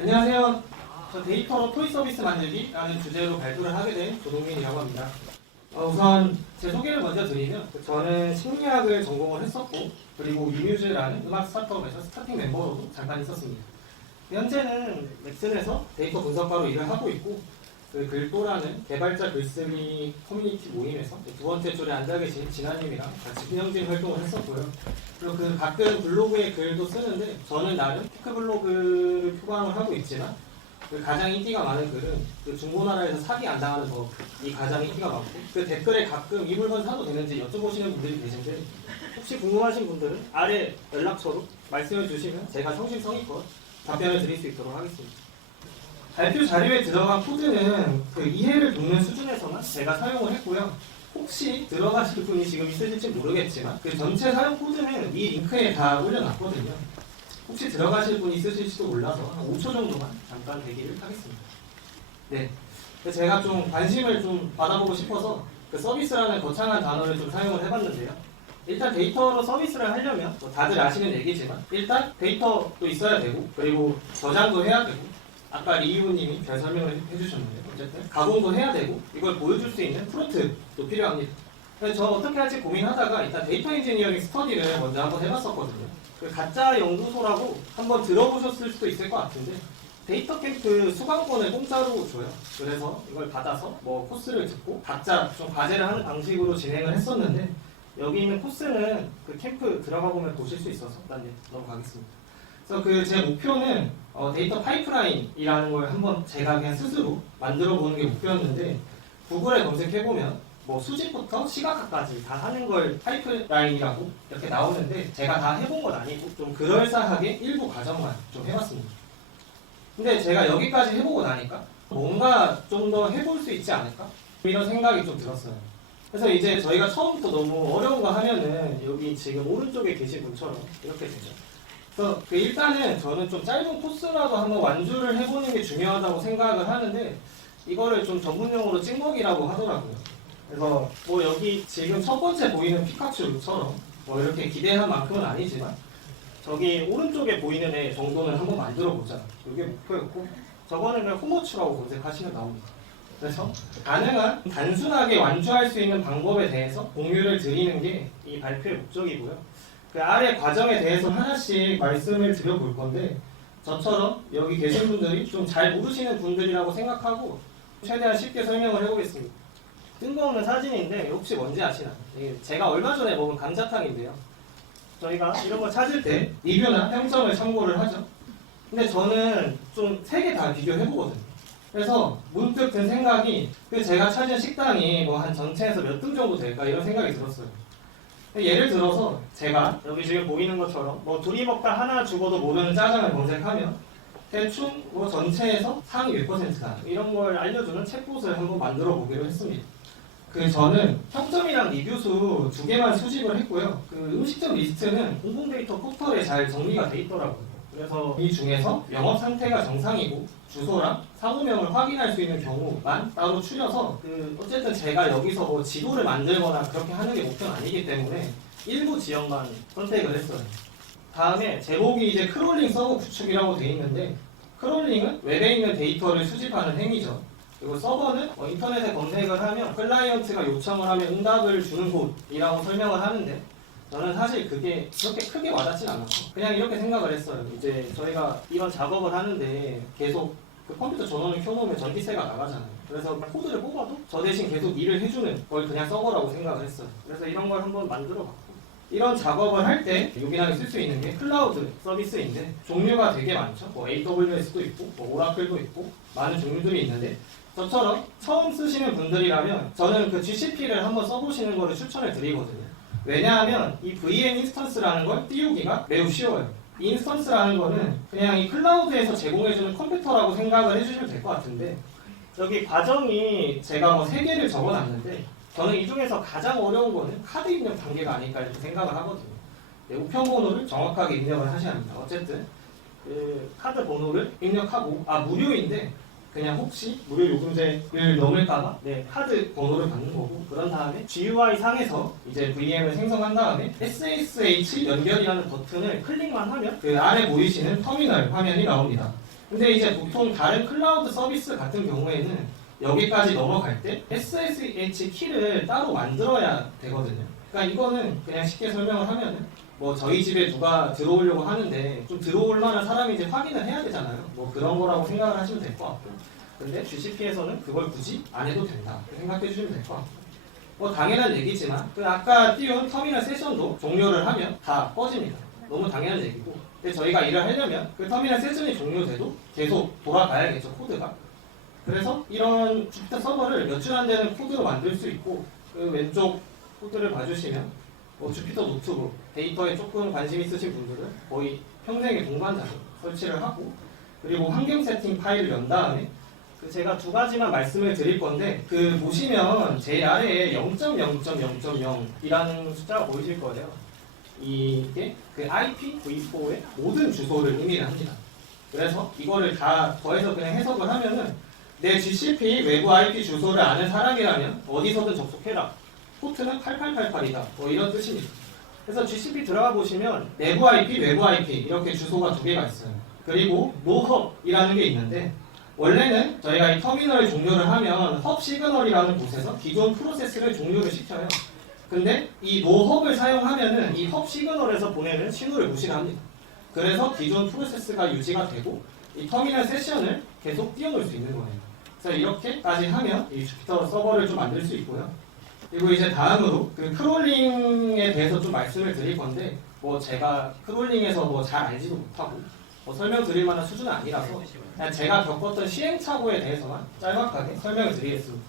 안녕하세요. 저 데이터로 토이 서비스 만들기라는 주제로 발표를 하게 된 조동민이라고 합니다. 우선 제 소개를 먼저 드리면 저는 심리학을 전공을 했었고 그리고 위뮤즈라는 음악 스타트업에서 스타팅 멤버로도 잠깐 있었습니다. 현재는 넥슨에서 데이터 분석가로 일을 하고 있고 그 글도라는 개발자 글쓰기 커뮤니티 모임에서 두 번째 줄에 앉아 계신 진아님이랑 같이 운영진 활동을 했었고요. 그리고 그 가끔 블로그에 글도 쓰는데 저는 나름 테크 블로그를 표방을 하고 있지만 그 가장 인기가 많은 글은 그 중고나라에서 사기 안 당하는 법이 가장 인기가 많고 그 댓글에 가끔 이 물건 사도 되는지 여쭤보시는 분들이 계신데 혹시 궁금하신 분들은 아래 연락처로 말씀해 주시면 제가 성심성의껏 답변을 드릴 수 있도록 하겠습니다. 발표 자료에 들어간 코드는 그 이해를 돕는 수준에서만 제가 사용을 했고요. 혹시 들어가실 분이 지금 있으실지 모르겠지만 그 전체 사용 코드는 이 링크에 다 올려놨거든요. 혹시 들어가실 분이 있으실지도 몰라서 한 5초 정도만 잠깐 대기를 하겠습니다. 네, 제가 좀 관심을 좀 받아보고 싶어서 그 서비스라는 거창한 단어를 좀 사용을 해봤는데요. 일단 데이터로 서비스를 하려면 다들 아시는 얘기지만 일단 데이터도 있어야 되고 그리고 저장도 해야 되고 아까 리이우님이 잘 설명을 해주셨는데 어쨌든 가공도 해야 되고 이걸 보여줄 수 있는 프론트도 필요합니다. 그래서 저 어떻게 할지 고민하다가 일단 데이터 인지니어링 스터디를 먼저 한번 해봤었거든요. 그 가짜 연구소라고 한번 들어보셨을 수도 있을 것 같은데 데이터 캠프 수강권을 공짜로 줘요. 그래서 이걸 받아서 뭐 코스를 듣고 각자 좀 과제를 하는 방식으로 진행을 했었는데 여기 있는 코스는 그 캠프 들어가 보면 보실 수 있어서 일단 넘어가겠습니다. 그래서 그 제 목표는 데이터 파이프라인이라는 걸 한번 제가 그냥 스스로 만들어 보는 게 목표였는데 구글에 검색해 보면 뭐 수집부터 시각화까지 다 하는 걸 파이프라인이라고 이렇게 나오는데 제가 다 해본 건 아니고 좀 그럴싸하게 일부 과정만 좀 해봤습니다. 근데 제가 여기까지 해보고 나니까 뭔가 좀 더 해볼 수 있지 않을까? 이런 생각이 좀 들었어요. 그래서 이제 저희가 처음부터 너무 어려운 거 하면은 여기 지금 오른쪽에 계신 분처럼 이렇게 되죠. 그래서 일단은 저는 좀 짧은 코스라도 한번 완주를 해보는 게 중요하다고 생각을 하는데 이거를 좀 전문용어로 찍먹이라고 하더라고요. 그래서 뭐 여기 지금 첫 번째 보이는 피카츄처럼 뭐 이렇게 기대한 만큼은 아니지만 저기 오른쪽에 보이는 애 정도는 한번 만들어 보자. 이게 목표였고 저거는 그냥 호모츠라고 검색하시면 나옵니다. 그래서 가능한 단순하게 완주할 수 있는 방법에 대해서 공유를 드리는 게 이 발표의 목적이고요. 그 아래 과정에 대해서 하나씩 말씀을 드려볼 건데 저처럼 여기 계신 분들이 좀 잘 모르시는 분들이라고 생각하고 최대한 쉽게 설명을 해보겠습니다. 뜬금없는 사진인데 혹시 뭔지 아시나요? 제가 얼마 전에 먹은 감자탕인데요. 저희가 이런 거 찾을 때 리뷰나 평점을 참고를 하죠. 근데 저는 좀 세 개 다 비교해보거든요. 그래서 문득 든 생각이 그 제가 찾은 식당이 뭐 한 전체에서 몇 등 정도 될까 이런 생각이 들었어요. 예를 들어서 제가 여기 지금 보이는 것처럼 뭐 둘이 먹다 하나 죽어도 모르는 짜장을 검색하면 대충 뭐 전체에서 상위 몇 %다 이런 걸 알려주는 챗봇을 한번 만들어 보기로 했습니다. 그 저는 평점이랑 리뷰수 두 개만 수집을 했고요. 그 음식점 리스트는 공공 데이터 포털에 잘 정리가 돼 있더라고요. 그래서 이 중에서 영업 상태가 정상이고 주소랑 상호명을 확인할 수 있는 경우만 따로 추려서 그 어쨌든 제가 여기서 뭐 지도를 만들거나 그렇게 하는 게 목표는 아니기 때문에 일부 지역만 선택을 했어요. 다음에 제목이 이제 크롤링 서버 구축이라고 돼 있는데 크롤링은 웹에 있는 데이터를 수집하는 행위죠. 그리고 서버는 인터넷에 검색을 하면 클라이언트가 요청을 하면 응답을 주는 곳이라고 설명을 하는데 저는 사실 그게 그렇게 크게 와닿진 않았고 그냥 이렇게 생각을 했어요. 이제 저희가 이런 작업을 하는데 계속 그 컴퓨터 전원을 켜놓으면 전기세가 나가잖아요. 그래서 코드를 뽑아도 저 대신 계속 일을 해주는 걸 그냥 서버라고 생각을 했어요. 그래서 이런 걸 한번 만들어봤고 이런 작업을 할 때 요긴하게 쓸 수 있는 게 클라우드 서비스인데 종류가 되게 많죠. 뭐 AWS도 있고 뭐 오라클도 있고 많은 종류들이 있는데 저처럼 처음 쓰시는 분들이라면 저는 그 GCP를 한번 써보시는 거를 추천을 드리거든요. 왜냐하면 이 VM 인스턴스라는 걸 띄우기가 매우 쉬워요. 이 인스턴스라는 거는 그냥 이 클라우드에서 제공해주는 컴퓨터라고 생각을 해주시면 될 것 같은데 여기 과정이 제가 뭐 3개를 적어놨는데 저는 이 중에서 가장 어려운 거는 카드 입력 단계가 아닐까 이렇게 생각을 하거든요. 우편번호를 정확하게 입력을 하셔야 합니다. 어쨌든 그 카드 번호를 입력하고 무료인데 그냥 혹시 무료 요금제를 넘을까봐 카드 번호를 받는 거고 그런 다음에 GUI 상에서 이제 VM을 생성한 다음에 SSH 연결이라는 버튼을 클릭만 하면 그 아래 보이시는 터미널 화면이 나옵니다. 근데 이제 보통 다른 클라우드 서비스 같은 경우에는 여기까지 넘어갈 때 SSH 키를 따로 만들어야 되거든요. 그러니까 이거는 그냥 쉽게 설명을 하면은 뭐 저희 집에 누가 들어오려고 하는데 좀 들어올 만한 사람인지 확인을 해야 되잖아요. 뭐 그런 거라고 생각을 하시면 될 것 같고, 근데 GCP에서는 그걸 굳이 안 해도 된다 생각해 주시면 될 것 같고, 뭐 당연한 얘기지만 그 아까 띄운 터미널 세션도 종료를 하면 다 꺼집니다. 너무 당연한 얘기고, 근데 저희가 일을 하려면 그 터미널 세션이 종료돼도 계속 돌아가야겠죠, 코드가. 그래서 이런 주피터 서버를 몇 줄 안 되는 코드로 만들 수 있고, 그 왼쪽 코드를 봐주시면 뭐 주피터 노트북, 데이터에 조금 관심 있으신 분들은 거의 평생의 동반자로 설치를 하고, 그리고 환경 세팅 파일을 연 다음에 그 제가 두 가지만 말씀을 드릴 건데, 그 보시면 제일 아래에 0.0.0.0이라는 숫자가 보이실 거예요. 이게 그 IPv4의 모든 주소를 의미를 합니다. 그래서 이거를 다 더해서 그냥 해석을 하면은 내 GCP 외부 IP 주소를 아는 사람이라면 어디서든 접속해라. 포트는 8888이다. 뭐 이런 뜻입니다. 그래서 GCP 들어가 보시면 내부 IP, 외부 IP 이렇게 주소가 두 개가 있어요. 그리고 노헙이라는 게 있는데, 원래는 저희가 이 터미널을 종료를 하면 헙 시그널이라는 곳에서 기존 프로세스를 종료를 시켜요. 근데 이 노헙을 사용하면은 이 헙 시그널에서 보내는 신호를 무시를 합니다. 그래서 기존 프로세스가 유지가 되고 이 터미널 세션을 계속 띄워놓을 수 있는 거예요. 그래서 이렇게까지 하면 이 주피터 서버를 좀 만들 수 있고요. 그리고 이제 다음으로 그 크롤링에 대해서 좀 말씀을 드릴 건데, 뭐 제가 크롤링에서 뭐 잘 알지도 못하고 뭐 설명드릴 만한 수준은 아니라서 그냥 제가 겪었던 시행착오에 대해서만 짤막하게 설명을 드리겠습니다.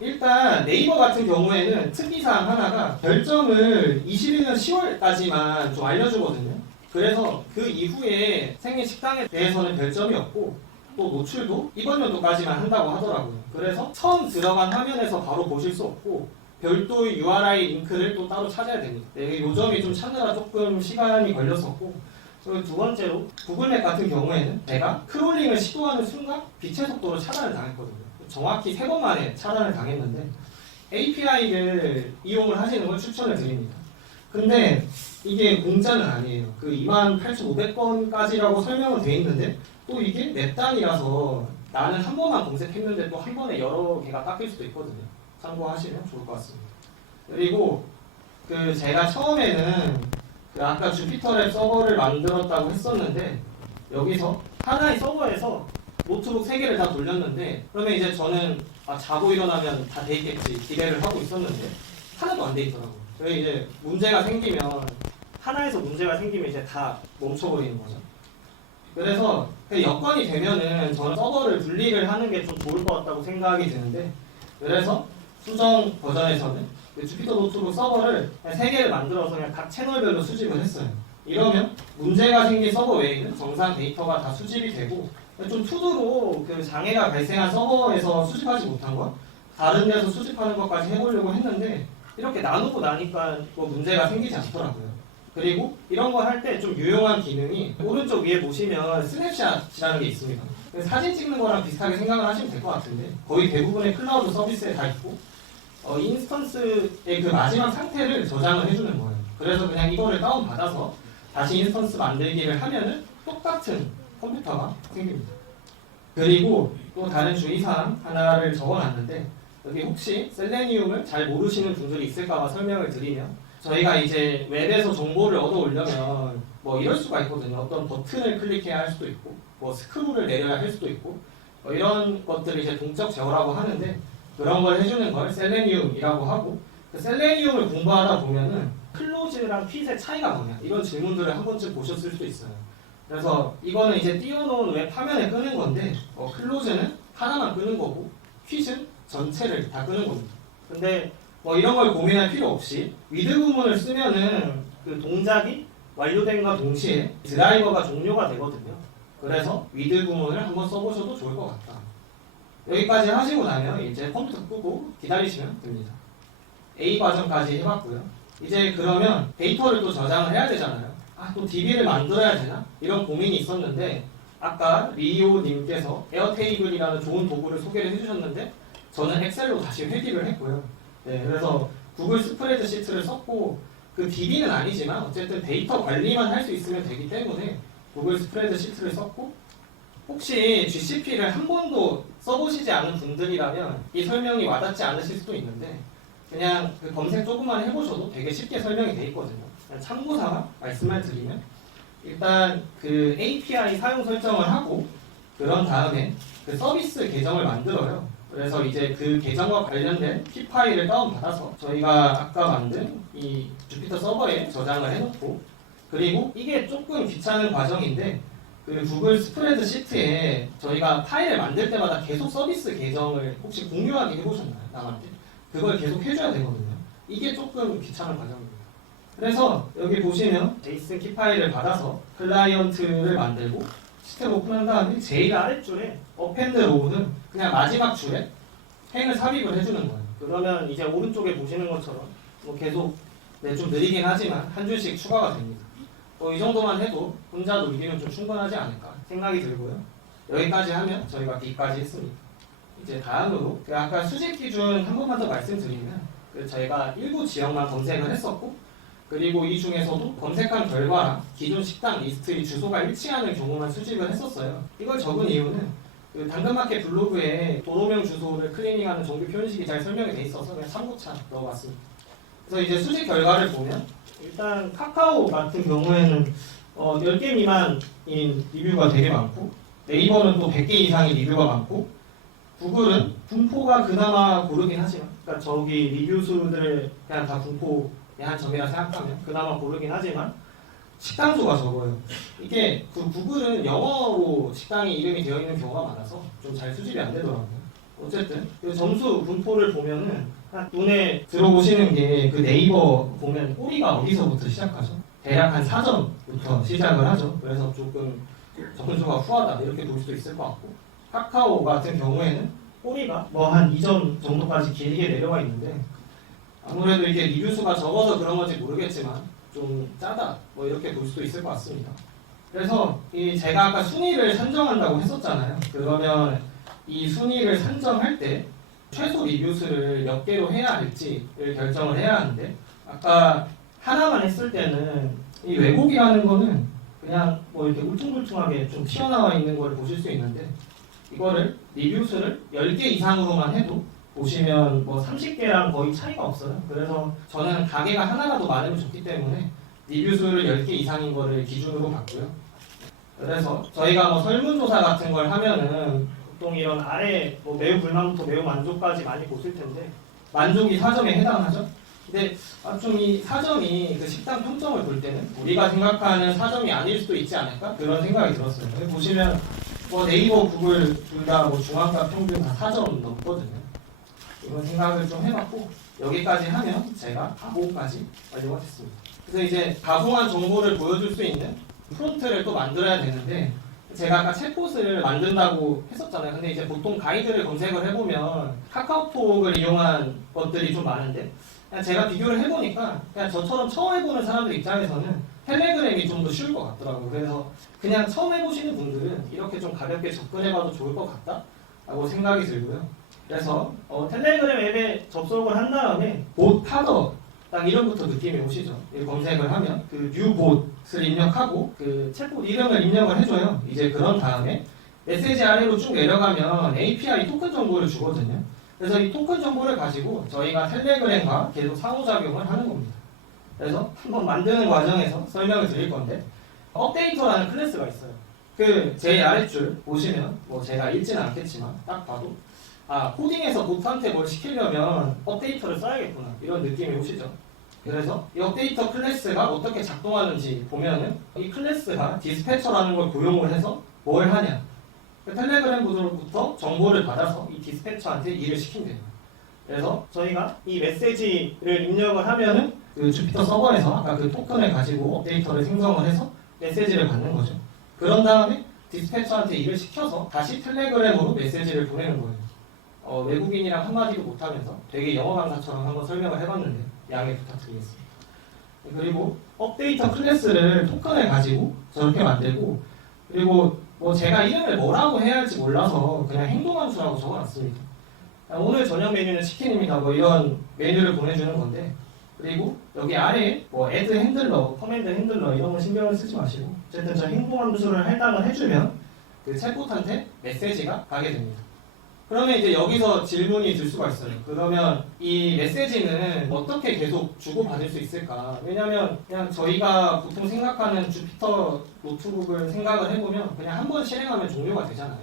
일단 네이버 같은 경우에는 특이사항 하나가 별점을 21년 10월까지만 좀 알려주거든요. 그래서 그 이후에 생애 식당에 대해서는 별점이 없고, 또 노출도 이번 연도까지만 한다고 하더라고요. 그래서 처음 들어간 화면에서 바로 보실 수 없고 별도의 URI 링크를 또 따로 찾아야 됩니다. 네, 요점이 좀 찾느라 조금 시간이 걸렸었고, 두 번째로 구글맵 같은 경우에는 제가 크롤링을 시도하는 순간 빛의 속도로 차단을 당했거든요. 정확히 3번 만에 차단을 당했는데 API를 이용을 하시는 걸 추천을 드립니다. 근데 이게 공짜는 아니에요. 그 28,500번까지라고 설명은 돼 있는데 또 이게 몇 단이라서 나는 한 번만 검색했는데 또 한 번에 여러 개가 깎일 수도 있거든요. 참고하시면 좋을 것 같습니다. 그리고 그 제가 처음에는 그 아까 주피터랩 서버를 만들었다고 했었는데, 여기서 하나의 서버에서 노트북 3개를 다 돌렸는데, 그러면 이제 저는 자고 일어나면 다 돼 있겠지 기대를 하고 있었는데 하나도 안 돼 있더라고요. 저희 이제 문제가 생기면 하나에서 문제가 생기면 이제 다 멈춰버리는 거죠. 그래서 여건이 되면은 저는 서버를 분리를 하는 게 좀 좋을 것 같다고 생각이 드는데, 그래서 수정 버전에서는 주피터 노트북 서버를 3개를 만들어서 그냥 각 채널별로 수집을 했어요. 이러면 문제가 생긴 서버 외에는 정상 데이터가 다 수집이 되고, 좀 투두로 그 장애가 발생한 서버에서 수집하지 못한 것, 다른 데서 수집하는 것까지 해보려고 했는데 이렇게 나누고 나니까 뭐 문제가 생기지 않더라고요. 그리고 이런 거 할 때 좀 유용한 기능이 오른쪽 위에 보시면 스냅샷이라는 게 있습니다. 사진 찍는 거랑 비슷하게 생각을 하시면 될 것 같은데 거의 대부분의 클라우드 서비스에 다 있고, 인스턴스의 그 마지막 상태를 저장을 해주는 거예요. 그래서 그냥 이거를 다운받아서 다시 인스턴스 만들기를 하면은 똑같은 컴퓨터가 생깁니다. 그리고 또 다른 주의사항 하나를 적어놨는데, 여기 혹시 셀레니움을 잘 모르시는 분들이 있을까봐 설명을 드리면, 저희가 이제 웹에서 정보를 얻어 오려면 뭐 이럴 수가 있거든요. 어떤 버튼을 클릭해야 할 수도 있고, 뭐 스크롤을 내려야 할 수도 있고, 이런 것들을 이제 동적 제어라고 하는데, 그런 걸 해주는 걸 셀레니움이라고 하고, 그 셀레니움을 공부하다 보면은 클로즈랑 핏의 차이가 뭐냐 이런 질문들을 한 번쯤 보셨을 수도 있어요. 그래서 이거는 이제 띄워놓은 웹 화면에 끄는 건데, 클로즈는 하나만 끄는 거고 핏은 전체를 다 끄는 겁니다. 근데 뭐 이런 걸 고민할 필요 없이 위드 구문을 쓰면은 그 동작이 완료된과 동시에 드라이버가 종료가 되거든요. 그래서 위드 구문을 한번 써보셔도 좋을 것 같다. 여기까지 하시고 나면 이제 컴퓨터 끄고 기다리시면 됩니다. A 과정까지 해봤고요. 이제 그러면 데이터를 또 저장을 해야 되잖아요. 또 DB를 만들어야 되나? 이런 고민이 있었는데, 아까 리오님께서 에어테이블이라는 좋은 도구를 소개를 해주셨는데 저는 엑셀로 다시 회귀를 했고요. 네, 그래서 구글 스프레드시트를 썼고, 그 DB는 아니지만 어쨌든 데이터 관리만 할 수 있으면 되기 때문에 구글 스프레드시트를 썼고, 혹시 GCP를 한 번도 써보시지 않은 분들이라면 이 설명이 와닿지 않으실 수도 있는데 그냥 그 검색 조금만 해보셔도 되게 쉽게 설명이 돼 있거든요. 참고삼아 말씀을 드리면 일단 그 API 사용 설정을 하고 그런 다음에 그 서비스 계정을 만들어요. 그래서 이제 그 계정과 관련된 P 파일을 다운받아서 저희가 아까 만든 이 주피터 서버에 저장을 해놓고 그리고 이게 조금 귀찮은 과정인데 그 구글 스프레드 시트에 저희가 파일을 만들 때마다 계속 서비스 계정을 혹시 공유하게 해보셨나요? 남한테? 그걸 계속 해줘야 되거든요. 이게 조금 귀찮은 과정입니다. 그래서 여기 보시면 제이슨 키 파일을 받아서 클라이언트를 만들고 시스템 오픈한 다음에 제일 아랫줄에 어펜드 로우는 그냥 마지막 줄에 행을 삽입을 해주는 거예요. 그러면 이제 오른쪽에 보시는 것처럼 뭐 계속 좀 느리긴 하지만 한 줄씩 추가가 됩니다. 이 정도만 해도 혼자 놀기는 좀 충분하지 않을까 생각이 들고요. 여기까지 하면 저희가 B까지 했습니다. 이제 다음으로 아까 수집 기준 한 번만 더 말씀드리면 저희가 일부 지역만 검색을 했었고 그리고 이 중에서도 검색한 결과랑 기존 식당 리스트의 주소가 일치하는 경우만 수집을 했었어요. 이걸 적은 이유는 그 당근마켓 블로그에 도로명 주소를 클리닝하는 정규 표현식이 잘 설명이 돼 있어서 그냥 참고차 넣어봤습니다. 그래서 이제 수집 결과를 보면 일단 카카오 같은 경우에는 10개 미만인 리뷰가 되게 많고 네이버는 또 100개 이상의 리뷰가 많고 구글은 분포가 그나마 고르긴 하지만 그러니까 저기 리뷰 수들을 그냥 다 분포의 한 점이라 생각하면 그나마 고르긴 하지만 식당 수가 적어요. 이게 그 구글은 영어로 식당이 이름이 되어 있는 경우가 많아서 좀 잘 수집이 안 되더라고요. 어쨌든 그 점수 분포를 보면은 눈에 들어보시는 게 그 네이버 보면 꼬리가 어디서부터 시작하죠? 대략 한 4점부터 시작을 하죠. 그래서 조금 점수가 후하다 이렇게 볼 수도 있을 것 같고 카카오 같은 경우에는 꼬리가 뭐 한 2점 정도까지 길게 내려와 있는데 아무래도 이게 리뷰 수가 적어서 그런 건지 모르겠지만 좀 짜다 뭐 이렇게 볼 수도 있을 것 같습니다. 그래서 제가 아까 순위를 산정한다고 했었잖아요. 그러면 이 순위를 산정할 때 최소 리뷰 수를 몇 개로 해야 할지를 결정을 해야 하는데 아까 하나만 했을 때는 이 왜곡이라는 거는 그냥 뭐 이렇게 울퉁불퉁하게 좀 튀어나와 있는 걸 보실 수 있는데 이거를 리뷰 수를 10개 이상으로만 해도 보시면 뭐 30개랑 거의 차이가 없어요. 그래서 저는 가게가 하나라도 많으면 좋기 때문에 리뷰 수를 10개 이상인 거를 기준으로 봤고요. 그래서 저희가 뭐 설문조사 같은 걸 하면은 보통 이런 아래 뭐 매우 불만부터 매우 만족까지 많이 보실 텐데 만족이 4점에 해당하죠. 근데 좀 이 4점이 그 식당 평점을 볼 때는 우리가 생각하는 4점이 아닐 수도 있지 않을까? 그런 생각이 들었어요. 보시면 뭐 네이버, 구글 둘 다 뭐 중앙가 평균 다 4점 넘거든요. 이런 생각을 좀 해봤고 여기까지 하면 제가 가공까지 완료가 됐습니다. 그래서 이제 가공한 정보를 보여줄 수 있는 프론트를 또 만들어야 되는데 제가 아까 챗봇을 만든다고 했었잖아요. 근데 이제 보통 가이드를 검색을 해보면 카카오톡을 이용한 것들이 좀 많은데 그냥 제가 비교를 해보니까 그냥 저처럼 처음 해보는 사람들 입장에서는 텔레그램이 좀 더 쉬울 것 같더라고요. 그래서 그냥 처음 해보시는 분들은 이렇게 좀 가볍게 접근해봐도 좋을 것 같다라고 생각이 들고요. 그래서 텔레그램 앱에 접속을 한 다음에 봇 파더 딱 이름부터 느낌이 오시죠. 검색을 하면 그 뉴봇을 입력하고 그 챗봇 이름을 입력을 해줘요. 이제 그런 다음에 메시지 아래로 쭉 내려가면 API 토큰 정보를 주거든요. 그래서 이 토큰 정보를 가지고 저희가 텔레그램과 계속 상호작용을 하는 겁니다. 그래서 한번 만드는 과정에서 설명을 드릴 건데 업데이터라는 클래스가 있어요. 그 제일 아랫줄 보시면 뭐 제가 읽지는 않겠지만 딱 봐도 코딩에서 봇한테 뭘 시키려면 업데이터를 써야겠구나 이런 느낌이 오시죠. 그래서 이 업데이터 클래스가 어떻게 작동하는지 보면은 이 클래스가 디스패처라는 걸 고용을 해서 뭘 하냐 텔레그램 보드로부터 정보를 받아서 이 디스패처한테 일을 시킨대요. 그래서 저희가 이 메시지를 입력을 하면은 그 주피터 서버에서 아까 그 토큰을 가지고 업데이터를 생성을 해서 메시지를 받는 거죠. 그런 다음에 디스패처한테 일을 시켜서 다시 텔레그램으로 메시지를 보내는 거예요. 외국인이랑 한마디도 못하면서 되게 영어 강사처럼 한번 설명을 해봤는데 양해 부탁드리겠습니다. 그리고 업데이터 클래스를 토큰을 가지고 저렇게 만들고 그리고 뭐 제가 이름을 뭐라고 해야 할지 몰라서 그냥 행동함수라고 적어놨습니다. 오늘 저녁 메뉴는 치킨입니다. 뭐 이런 메뉴를 보내주는 건데 그리고 여기 아래에 뭐 add 핸들러, 커맨드 핸들러 이런 거 신경을 쓰지 마시고 어쨌든 저 행동함수를 할당을 해주면 그 챗봇한테 메시지가 가게 됩니다. 그러면 이제 여기서 질문이 들 수가 있어요. 그러면 이 메시지는 어떻게 계속 주고받을 수 있을까? 왜냐면 그냥 저희가 보통 생각하는 주피터 노트북을 생각을 해보면 그냥 한 번 실행하면 종료가 되잖아요.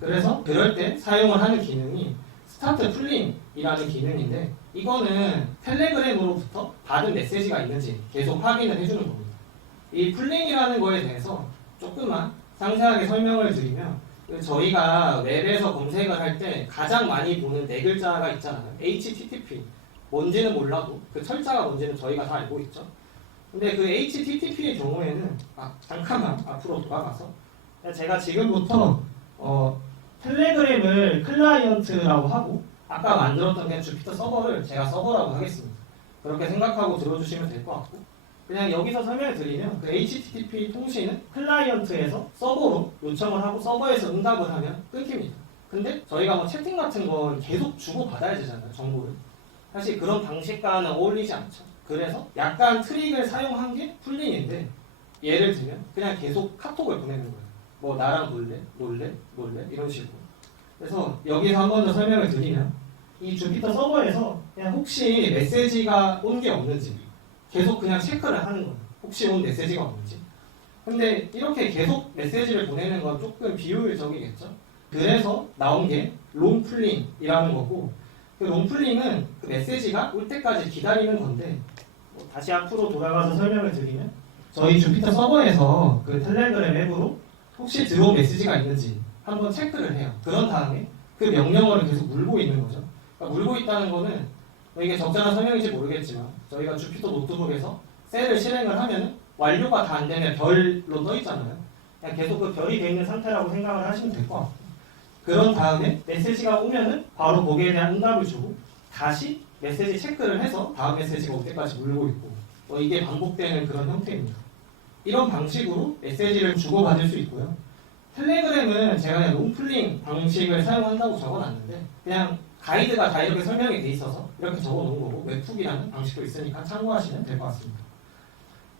그래서 그럴 때 사용을 하는 기능이 스타트 풀링이라는 기능인데 이거는 텔레그램으로부터 받은 메시지가 있는지 계속 확인을 해주는 겁니다. 이 풀링이라는 거에 대해서 조금만 상세하게 설명을 드리면 저희가 웹에서 검색을 할 때 가장 많이 보는 네 글자가 있잖아요. HTTP. 뭔지는 몰라도 그 철자가 뭔지는 저희가 다 알고 있죠. 근데 그 HTTP의 경우에는 잠깐만 앞으로 돌아가서 제가 지금부터 텔레그램을 클라이언트라고 하고 아까 만들었던 그냥 주피터 서버를 제가 서버라고 하겠습니다. 그렇게 생각하고 들어주시면 될 것 같고 그냥 여기서 설명을 드리면 그 HTTP 통신은 클라이언트에서 서버로 요청을 하고 서버에서 응답을 하면 끊깁니다. 근데 저희가 뭐 채팅 같은 건 계속 주고받아야 되잖아요. 정보를. 사실 그런 방식과는 어울리지 않죠. 그래서 약간 트릭을 사용한 게 풀링인데 예를 들면 그냥 계속 카톡을 보내는 거예요. 뭐 나랑 놀래 이런 식으로. 그래서 여기서 한 번 더 설명을 드리면 이 주피터 서버에서 그냥 혹시 메시지가 온 게 없는지 계속 그냥 체크를 하는 거예요. 혹시 온 메시지가 없는지. 근데 이렇게 계속 메시지를 보내는 건 조금 비효율적이겠죠. 그래서 나온 게 롱풀링이라는 거고 그 롱풀링은 그 메시지가 올 때까지 기다리는 건데 다시 앞으로 돌아가서 설명을 드리면 저희 주피터 서버에서 그 텔레그램 앱으로 혹시 들어온 메시지가 있는지 한번 체크를 해요. 그런 다음에 그 명령어를 계속 물고 있는 거죠. 그러니까 물고 있다는 거는 이게 적절한 설명인지 모르겠지만 저희가 주피터 노트북에서 셀을 실행을 하면 완료가 다 안 되면 별로 떠 있잖아요. 그냥 계속 그 별이 돼 있는 상태라고 생각을 하시면 될 것 같아요. 그런 다음에 메시지가 오면은 바로 거기에 대한 응답을 주고 다시 메시지 체크를 해서 다음 메시지가 올 때까지 물고 있고 이게 반복되는 그런 형태입니다. 이런 방식으로 메시지를 주고받을 수 있고요. 텔레그램은 제가 그냥 롱풀링 방식을 사용한다고 적어놨는데 그냥 가이드가 다 이렇게 설명이 돼 있어서 이렇게 적어놓은 거고 웹훅이라는 방식도 있으니까 참고하시면 될 것 같습니다.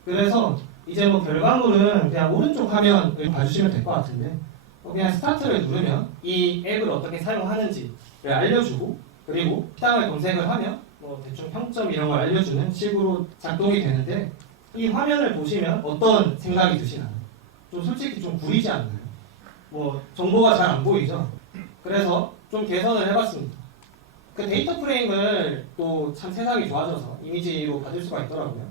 그래서 이제 뭐 결과물은 그냥 오른쪽 화면을 봐주시면 될 것 같은데 그냥 스타트를 누르면 이 앱을 어떻게 사용하는지를 알려주고 그리고 식당을 검색을 하면 뭐 대충 평점 이런 걸 알려주는 식으로 작동이 되는데 이 화면을 보시면 어떤 생각이 드시나요? 좀 솔직히 좀 구리지 않나요? 뭐 정보가 잘 안 보이죠? 그래서 좀 개선을 해봤습니다. 그 데이터 프레임을 또 참 세상이 좋아져서 이미지로 받을 수가 있더라고요.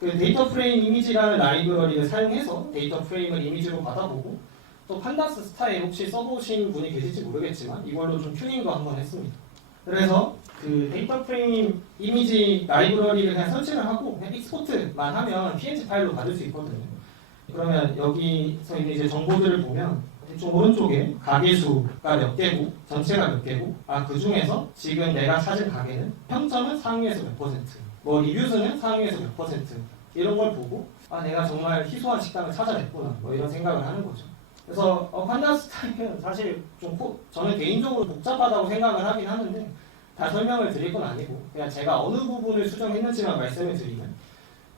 그 데이터 프레임 이미지라는 라이브러리를 사용해서 데이터 프레임을 이미지로 받아보고 또 판다스 스타일 혹시 써보신 분이 계실지 모르겠지만 이걸로 좀 튜닝도 한번 했습니다. 그래서 그 데이터 프레임 이미지 라이브러리를 그냥 설치를 하고 그냥 익스포트만 하면 PNG 파일로 받을 수 있거든요. 그러면 여기서 있는 이제 정보들을 보면 좀 오른쪽에 가게수가 몇 개고 전체가 몇 개고 그 중에서 지금 내가 찾은 가게는 평점은 상위에서 몇 퍼센트 뭐 리뷰수는 상위에서 몇 퍼센트 이런 걸 보고 내가 정말 희소한 식당을 찾아냈구나 뭐 이런 생각을 하는 거죠. 그래서 판다스 스타일은 사실 좀 저는 개인적으로 복잡하다고 생각을 하긴 하는데 다 설명을 드릴 건 아니고 그냥 제가 어느 부분을 수정했는지만 말씀을 드리면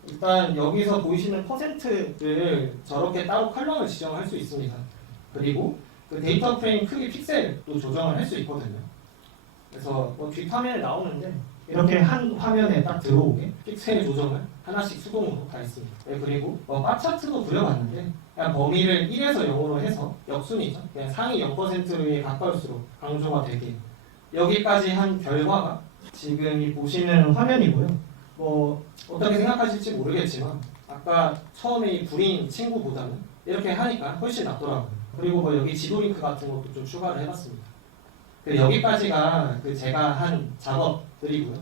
일단 여기서 보이시는 퍼센트를 저렇게 따로 컬럼을 지정할 수 있습니다. 그리고 그 데이터 프레임 크기 픽셀도 조정을 할 수 있거든요. 그래서 뭐 뒷화면에 나오는데 이렇게 한 화면에 딱 들어오게 픽셀 조정을 하나씩 수동으로 다 했습니다. 그리고 바 차트도 그려봤는데 그냥 범위를 1에서 0으로 해서 역순이죠. 그냥 상위 0%에 가까울수록 강조가 되게 여기까지 한 결과가 지금 이 보시는 화면이고요. 뭐 어떻게 생각하실지 모르겠지만 아까 처음에 이 불인 친구보다는 이렇게 하니까 훨씬 낫더라고요. 그리고 뭐 여기 지도 링크 같은 것도 좀 추가를 해봤습니다. 여기까지가 그 제가 한 작업들이고요.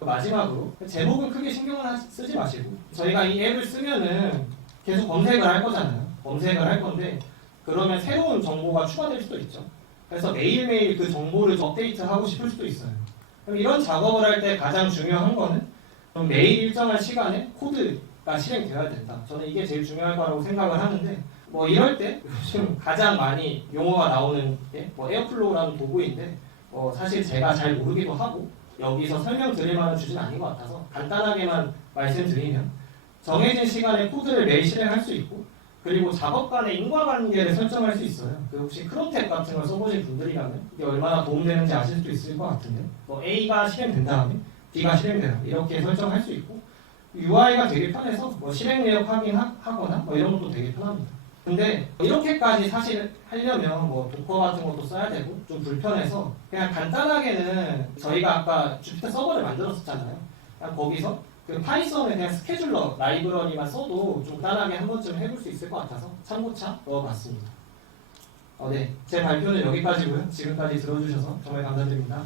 마지막으로 제목은 크게 신경을 쓰지 마시고 저희가 이 앱을 쓰면은 계속 검색을 할 거잖아요. 검색을 할 건데 그러면 새로운 정보가 추가될 수도 있죠. 그래서 매일매일 그 정보를 업데이트하고 싶을 수도 있어요. 그럼 이런 작업을 할 때 가장 중요한 거는 매일 일정한 시간에 코드가 실행되어야 된다. 저는 이게 제일 중요할 거라고 생각을 하는데 뭐 이럴 때 요즘 가장 많이 용어가 나오는 게 뭐 에어플로우라는 도구인데 사실 제가 잘 모르기도 하고 여기서 설명드릴 만한 주제는 아닌 것 같아서 간단하게만 말씀드리면 정해진 시간에 코드를 매일 실행할 수 있고 그리고 작업 간의 인과관계를 설정할 수 있어요. 혹시 크로텍 같은 걸 써보신 분들이라면 이게 얼마나 도움되는지 아실 수도 있을 것 같은데, 뭐 A가 실행된 다음에 B가 실행되다 이렇게 설정할 수 있고, UI가 되게 편해서 뭐 실행 내역 확인하거나 뭐 이런 것도 되게 편합니다. 근데 이렇게까지 사실 하려면 뭐 도커 같은 것도 써야 되고 좀 불편해서 그냥 간단하게는 저희가 아까 주피터 서버를 만들었었잖아요. 그냥 거기서 그 파이썬의 그냥 스케줄러 라이브러리만 써도 좀 간단하게 한 번쯤 해볼 수 있을 것 같아서 참고차 넣어봤습니다. 네, 제 발표는 여기까지고요. 지금까지 들어주셔서 정말 감사드립니다.